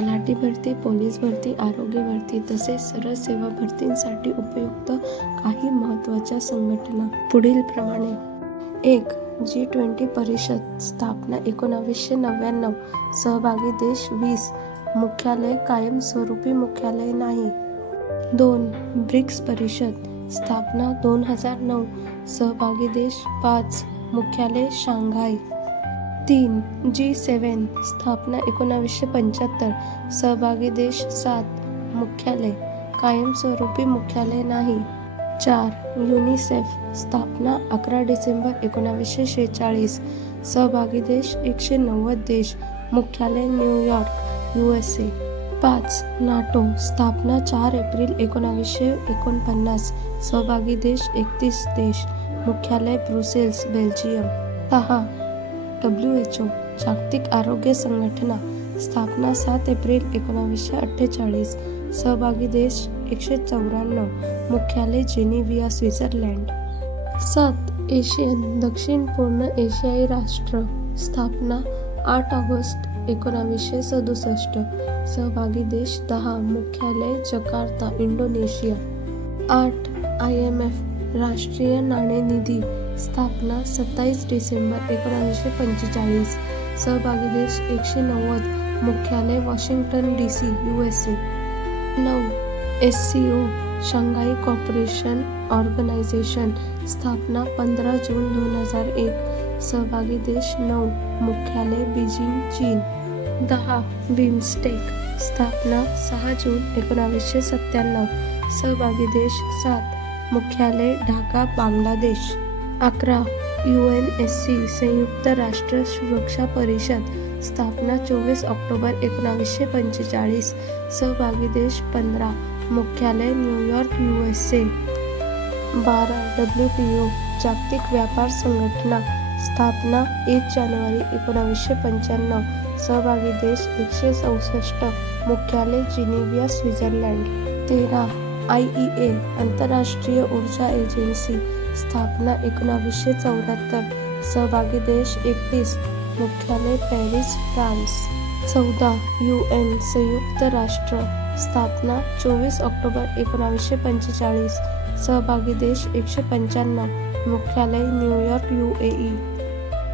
तलाठी भरती पोलीस भरती आरोग्य भरती तसेच सरळ सेवा भरतींसाठी उपयुक्त काही महत्त्वाच्या संघटना. पुढील प्रमाणे. एक जी ट्वेंटी परिषद स्थापना एकोणावीसशे नव्याण्णव. सहभागी देश वीस. मुख्यालय कायमस्वरूपी मुख्यालय नाही. दोन ब्रिक्स परिषद स्थापना दोन हजार नऊ. सहभागी देश पाच. मुख्यालय शांघाय. तीन जी सेवन स्थापना एकोणावीसशे पंच्याहत्तर सहभागी देश सात मुख्यालय कायमस्वरूपी मुख्यालय नाही. चार युनिसेफ स्थापना अकरा डिसेंबर एकोणावीसशे शेहेचाळीस सहभागी देश एकशे नव्वद देश मुख्यालय न्यूयॉर्क यू एस ए. पाच नाटो स्थापना चार एप्रिल एकोणावीसशे एकोणपन्नास सहभागी देश एकतीस देश मुख्यालय ब्रुसेल्स बेल्जियम. सहा डब्ल्यू एच ओ जागतिक आरोग्य संघटना स्थापना सात एप्रिल एकोणावीसशे अठ्ठेचाळीस सहभागी देश एकशे चौऱ्याण्णव मुख्यालय जेनेव्हिया स्वित्झर्लंड. सात एशियन दक्षिण पूर्ण एशियाई राष्ट्र स्थापना आठ ऑगस्ट एकोणावीसशे सदुसष्ट सहभागी देश दहा मुख्यालय जकार्ता इंडोनेशिया. आठ आय एम एफ राष्ट्रीय नाणेनिधी स्थापना सत्तावीस डिसेंबर एकोणावीसशे पंचेचाळीस. सहभागी देश एकशे नव्वद. मुख्यालय Washington D C U S A नऊ. S C O Shanghai corporation organisation स्थापना पंधरा जून दोन हजार एक. सहभागी देश नऊ. मुख्यालय बीजिंग चीन. दहा. बिमस्टेक स्थापना सहा जून एकोणावीसशे सत्त्याण्णव. सहभागी देश सात. मुख्यालय ढाका बांगलादेश. अकरा यू एन एस सी संयुक्त राष्ट्र सुरक्षा परिषद स्थापना चोवीस ऑक्टोबर एकोणावीसशे पंचेचाळीस सहभागी देश पंधरा मुख्यालय न्यूयॉर्क यू एस ए. बारा डब्ल्यू पी ओ जागतिक व्यापार संघटना स्थापना एक जानेवारी एकोणावीसशे पंच्याण्णव सहभागी देश एकशे चौसष्ट मुख्यालय जिनेविया स्वित्झर्लंड. तेरा आय ई ए आंतरराष्ट्रीय ऊर्जा एजन्सी स्थापना एकोणावीसशे चौऱ्याहत्तर सहभागी देश एकतीस मुख्यालय पॅरिस फ्रान्स. चौदा यू एन संयुक्त राष्ट्र. स्थापना चोवीस ऑक्टोबर एकोणावीसशे पंचेचाळीस सहभागी देश एकशे पंच्याण्णव मुख्यालय न्यूयॉर्क यू ए ई.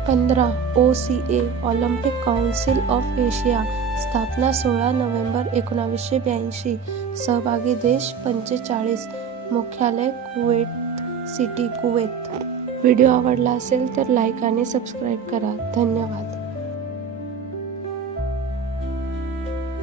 पंधरा O C A Olympic council of Asia. स्थापना सोळा नोव्हेंबर एकोणावीसशे ब्याऐंशी सहभागी देश पंचेचाळीस मुख्यालय कुवेत सिटी कुवेत. व्हिडिओ आवडला असेल तर लाईक आणि सबस्क्राईब करा. धन्यवाद.